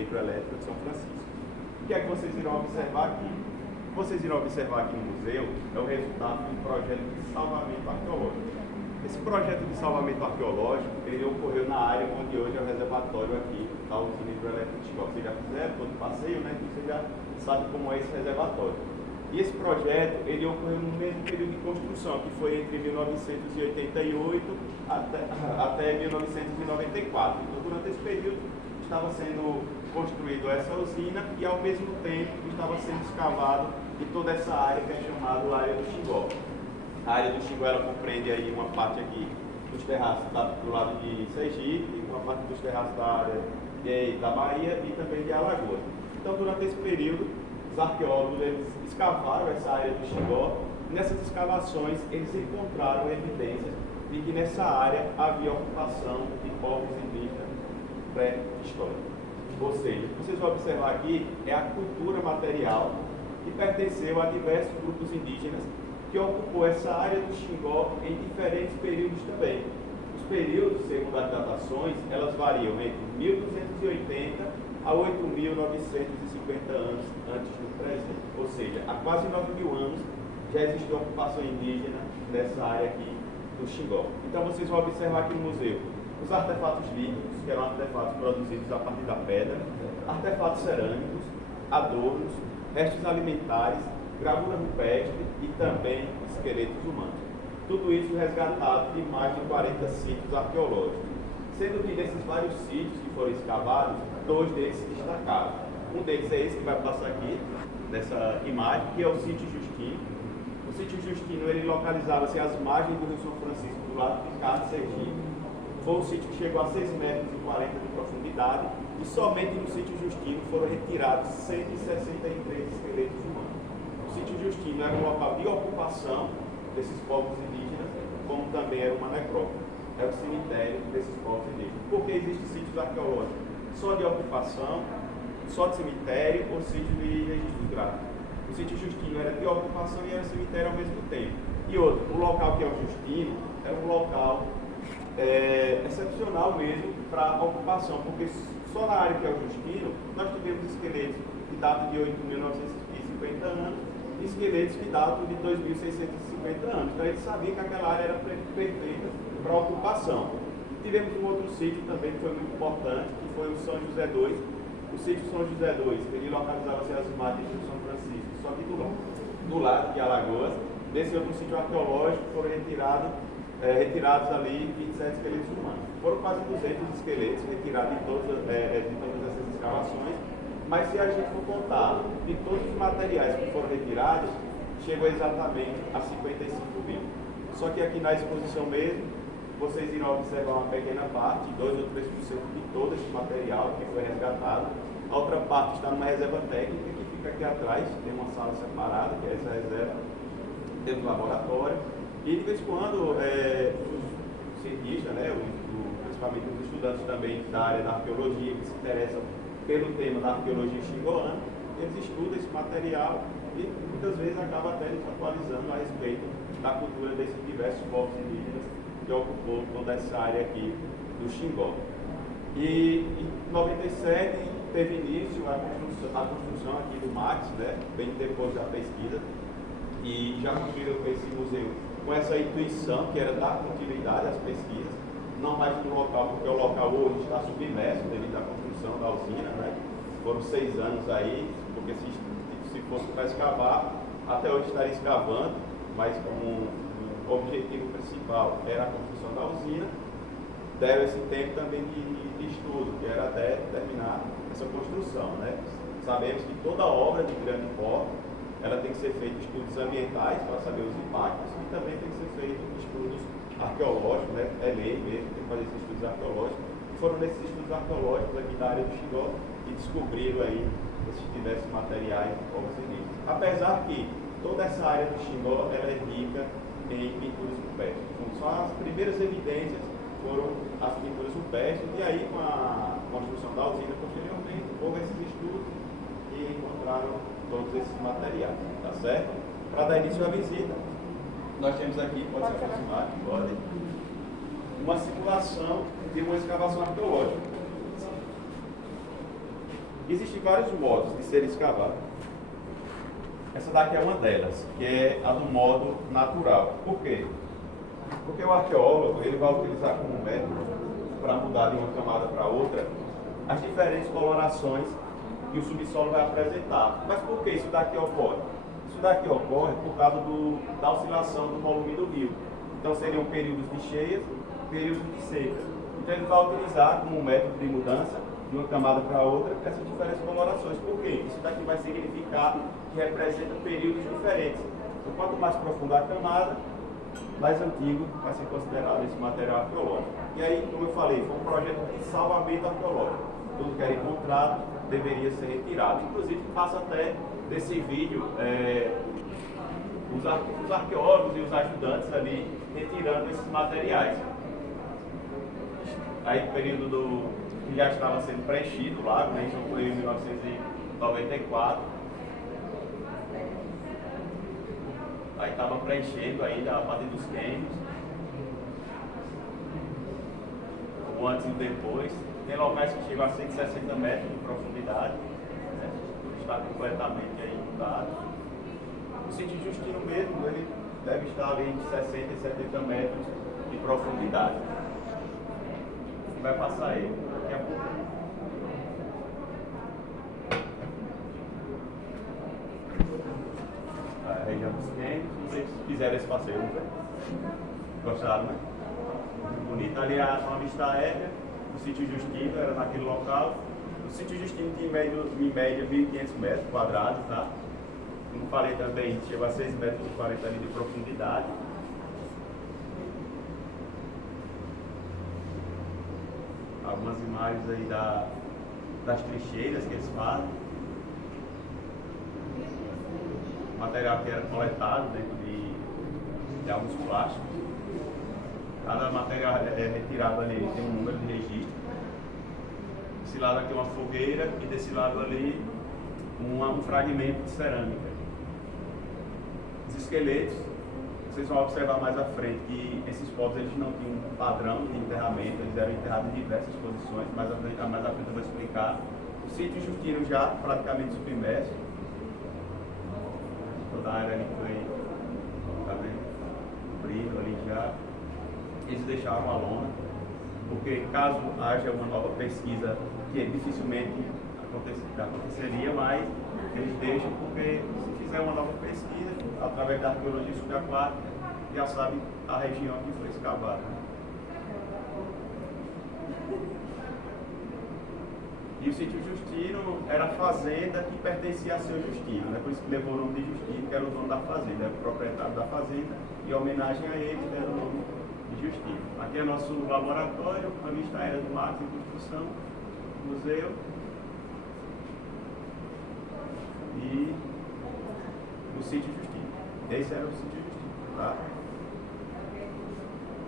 hidrelétrica de São Francisco. O que é que vocês irão observar aqui? O que vocês irão observar aqui no museu é o resultado de um projeto de salvamento arqueológico. Esse projeto de salvamento arqueológico, ele ocorreu na área onde hoje é o reservatório aqui da usina hidrelétrica de Xingó. Vocês já fizeram todo o passeio, né? Então você já sabe como é esse reservatório. E esse projeto, ele ocorreu no mesmo período de construção, que foi entre 1988 até 1994. Então, durante esse período, estava sendo construída essa usina e, ao mesmo tempo, estava sendo escavado de toda essa área que é chamada área do Xingó. A área do Xingó, ela compreende aí uma parte aqui dos terraços do lado de Sergipe, uma parte dos terraços da área da Bahia e também de Alagoas. Então, durante esse período, os arqueólogos eles escavaram essa área do Xingó. Nessas escavações, eles encontraram evidências de que nessa área havia ocupação de povos indígenas pré-históricos. Ou seja, vocês vão observar aqui é a cultura material que pertenceu a diversos grupos indígenas que ocupou essa área do Xingó em diferentes períodos também. Os períodos, segundo as datações, elas variam entre 1280 a 8.950 anos antes do presente. Ou seja, há quase 9.000 anos já existiu ocupação indígena nessa área aqui do Xingó. Então vocês vão observar aqui no museu os artefatos líquidos, que eram artefatos produzidos a partir da pedra, artefatos cerâmicos, adornos, restos alimentares, gravura rupestre e também esqueletos humanos. Tudo isso resgatado de mais de 40 sítios arqueológicos, sendo que desses vários sítios que foram escavados, 2 deles se destacaram. Um deles é esse que vai passar aqui, nessa imagem, que é o sítio Justino. O sítio Justino, ele localizava-se às margens do Rio São Francisco, do lado de cá de Sergipe. Foi um sítio que chegou a 6,40 metros de profundidade e somente no sítio Justino foram retirados 163 esqueletos humanos. O sítio Justino era um local de ocupação desses povos indígenas, como também era uma necrópole. É o cemitério desses povos indígenas. Por que existem sítios arqueológicos? Só de ocupação, só de cemitério ou sítio de registro gráfico. O sítio Justino era de ocupação e era cemitério ao mesmo tempo. E outro, o local que é o Justino é um local excepcional mesmo para a ocupação, porque só na área que é o Justino nós tivemos esqueletos que datam de 8.950 anos e esqueletos que datam de 2.650 anos. Então ele sabia que aquela área era perfeita para a ocupação. Tivemos um outro sítio também que foi muito importante, que foi o São José II. O sítio São José II, ele localizava-se às margens do São Francisco, só que do lado de Alagoas. Desse outro sítio arqueológico foram retirados ali 27 esqueletos humanos. Foram quase 200 esqueletos retirados de todas essas escavações, mas se a gente for contar de todos os materiais que foram retirados, chegou exatamente a 55.000. Só que aqui na exposição mesmo, vocês irão observar uma pequena parte, 2 ou 3% de todo esse material que foi resgatado. A outra parte está numa reserva técnica que fica aqui atrás, tem uma sala separada, que é essa reserva, tem um laboratório. E de vez em quando os cientistas, né, principalmente os estudantes também da área da arqueologia, que se interessam pelo tema da arqueologia xingoana, eles estudam esse material e muitas vezes acabam até nos atualizando a respeito da cultura desses diversos povos indígenas que ocupou toda essa área aqui do Xingó. E em 97 teve início a construção aqui do MAX, né, bem depois da pesquisa, e já construíram esse museu com essa intuição que era dar continuidade às pesquisas, não mais no local, porque o local hoje está submerso devido à construção da usina, né? Foram 6 anos aí, porque se fosse para escavar, até hoje estaria escavando, mas como o objetivo principal era a construção da usina, deram esse tempo também de estudo, que era até terminar essa construção, né? Sabemos que toda obra de grande porte, ela tem que ser feita estudos ambientais para saber os impactos e também tem que ser feito estudos arqueológicos, né? É lei mesmo, tem que fazer esses estudos arqueológicos. E foram nesses estudos arqueológicos aqui da área do Xingó e descobriram aí esses diversos materiais de povos indígenas. Apesar que toda essa área do Xingó ela é rica em pinturas rupestres. Então, só as primeiras evidências foram as pinturas rupestres e aí com a construção da usina posteriormente houve esses estudos e encontraram todos esses materiais, tá certo? Para dar início à visita, nós temos aqui, pode se aproximar, pode, uma simulação de uma escavação arqueológica. Existem vários modos de ser escavado. Essa daqui é uma delas, que é a do modo natural. Por quê? Porque o arqueólogo ele vai utilizar como método para mudar de uma camada para outra as diferentes colorações que o subsolo vai apresentar. Mas por que isso daqui ocorre? Isso daqui ocorre por causa da oscilação do volume do rio. Então seriam períodos de cheias, períodos de seca. Então ele vai utilizar como método de mudança de uma camada para outra essas diferentes colorações. Por quê? Isso daqui vai significar que representa períodos diferentes. Então quanto mais profunda a camada, mais antigo vai ser considerado esse material arqueológico. E aí, como eu falei, foi um projeto de salvamento arqueológico. Tudo que era encontrado deveria ser retirado. Inclusive, passa até desse vídeo os arqueólogos e os ajudantes ali retirando esses materiais. Aí, período que já estava sendo preenchido o lago, né? Isso ocorreu em 1994. Aí estava preenchendo ainda a partir dos cânions. O antes e o depois. Tem locais que chegam a 160 metros de profundidade. Né? Está completamente aí inundado. O sítio Justino mesmo, ele deve estar ali entre 60 e 70 metros de profundidade. Vai passar ele daqui a pouco. A região dos cânions, vocês fizeram esse passeio, não foi? Gostaram, né? Muito bonito. Ali uma vista aérea, o sítio Justino era naquele local. O sítio Justino tinha em média 1.500 metros quadrados, tá? Como falei também, chegou a 6 metros e 40 ali de profundidade. Algumas imagens aí das trincheiras que eles fazem. Material que era coletado dentro de alguns plásticos. Cada material é retirado ali, tem um número de registro. Desse lado aqui uma fogueira e desse lado ali um fragmento de cerâmica. Os esqueletos, vocês vão observar mais à frente que esses povos eles não tinham um padrão de enterramento, eles eram enterrados em diversas posições, mais à frente eu vou explicar. O sítio Justino já praticamente submerso. Toda a área ali foi, tá vendo? Cobrindo ali já. Eles deixaram a lona, porque caso haja uma nova pesquisa, que dificilmente aconteceria, mas eles deixam porque se fizer uma nova pesquisa, através da arqueologia subaquática, já sabe a região que foi escavada. E o sítio Justino era a fazenda que pertencia a seu Justino, né? Por isso que levou o nome de Justino, que era o dono da fazenda, era o proprietário da fazenda, e em homenagem a ele deram o nome de Justino. Aqui é nosso laboratório, a vista aérea do Marcos em Construção, museu. E o sítio Justino. Esse era o sítio Justino, tá?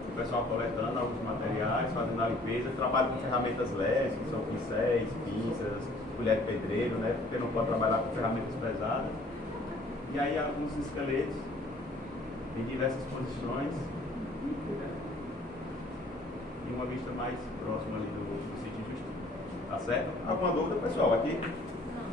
O pessoal coletando alguns materiais, fazendo a limpeza, trabalha com ferramentas leves, que são pincéis, pinças, colher de pedreiro, né? Porque não pode trabalhar com ferramentas pesadas. E aí alguns esqueletos em diversas posições. E uma vista mais próxima ali do sítio Justino. Tá certo? Alguma dúvida, pessoal? Aqui?